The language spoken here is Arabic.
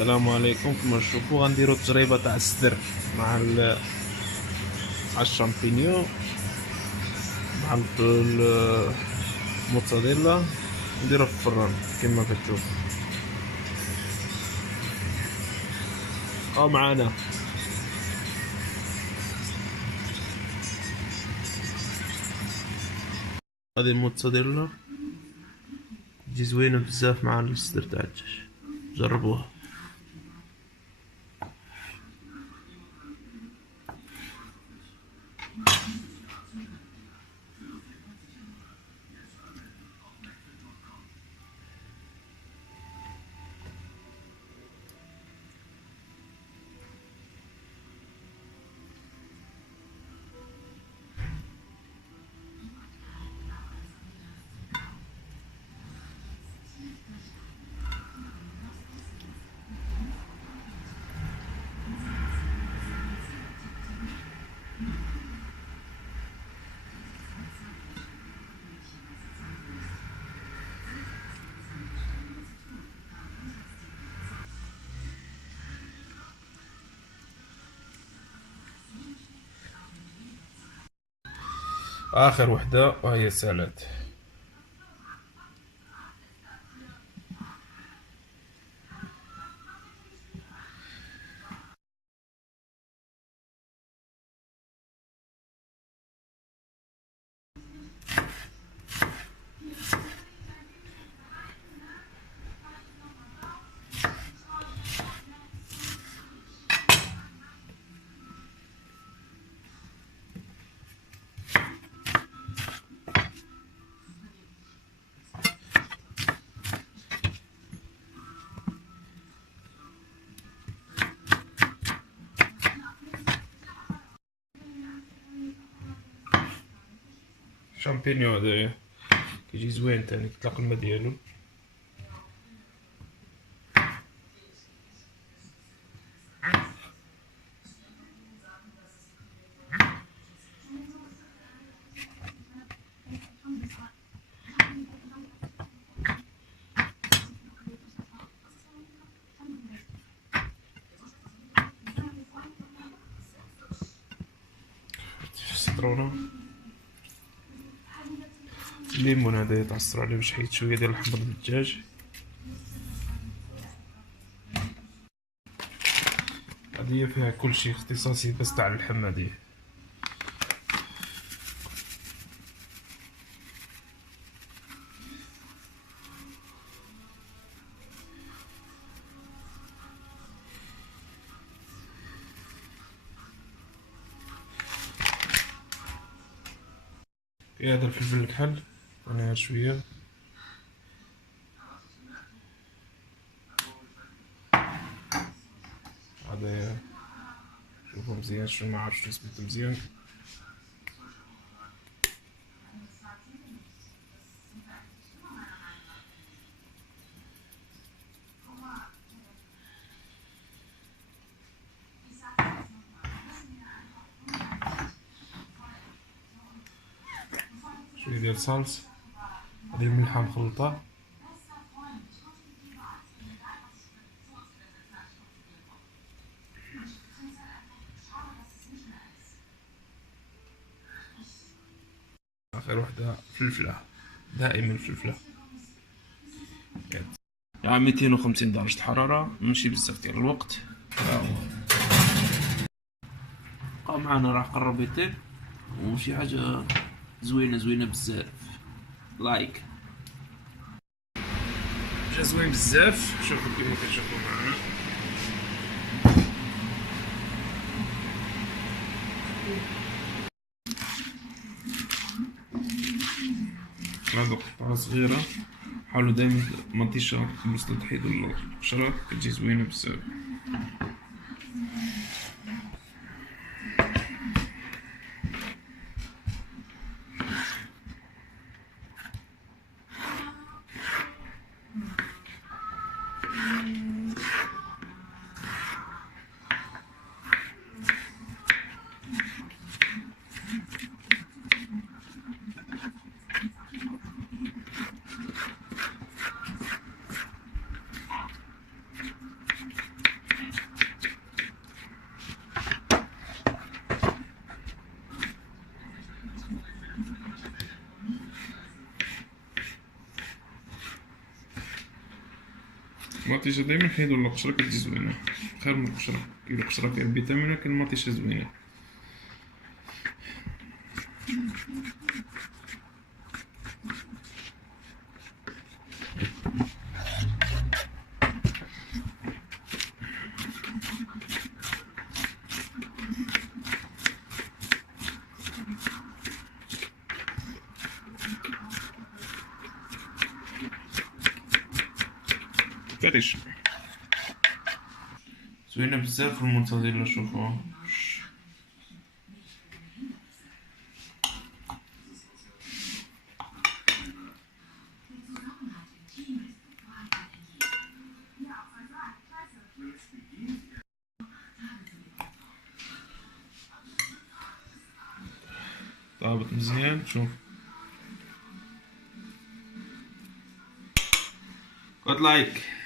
السلام عليكم. كما تشوفوا غنديروا تجربه تاع الصدر مع مع الشامبينيون مع الموتزاريلا. نديروه في الفران كما كتشوف. معنا هذه الموتزاريلا تجي زوينه بزاف مع الصدر تاع الدجاج. جربوها. اخر وحده وهي السلاد. شامبينيون هذايا كيجي زوين تاني، كتلاقى الماء ديالو. السطرونه، الليمون هذا تعصر عليه باش حيت شويه ديال الحمض الدجاج. هذه فيها كلشي اختصاصي بس تاع اللحم هذه. في هذا الفلفل الكحل انا شويه. هذا شوفوا مزيان، شو ما عرفتش نسبته مزيان. شويه ديال الصلص، هذه الملحه مخلطه. اخر وحده فلفله، دائما الفلفله. يعني 250 درجه حراره، ماشي بزاف ديال الوقت. بقى معنا راه قرب يطيب، وشي حاجه زوينه بزاف. لايك جا زوين بزاف. شوفوا كيما كتشوفوا معنا. هذا قطعة صغيرة، حاولوا دايما مطيشة مثل تحيدوا القشرة، كتجي زوينة بزاف. المطيشة دايما حيدوا القشرة كتجي زوينة، خير من القشرة، كي القشرة فيها فيتامين ولكن المطيشة زوينة. كاتش زوينة بزاف المورتاديلا، شوفوها. طابت مزيان، شوف. Good like.